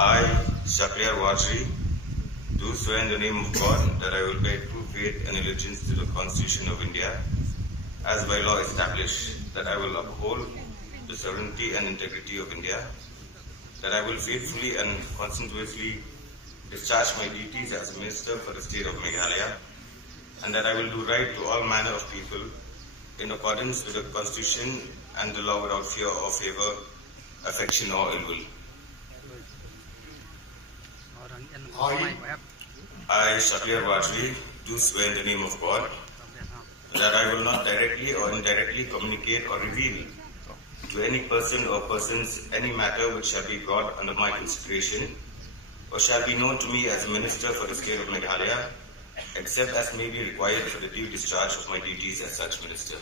I, Shakhriyar Wajri, do swear in the name of God that I will bear true faith and allegiance to the Constitution of India, as by law established, that I will uphold the sovereignty and integrity of India, that I will faithfully and conscientiously discharge my duties as Minister for the State of Meghalaya, and that I will do right to all manner of people in accordance with the Constitution and the law without fear or favor, affection or ill will. I, Shakhriyar Wajri, do swear in the name of God that I will not directly or indirectly communicate or reveal to any person or persons any matter which shall be brought under my consideration or shall be known to me as a Minister for the State of Meghalaya, except as may be required for the due discharge of my duties as such Minister.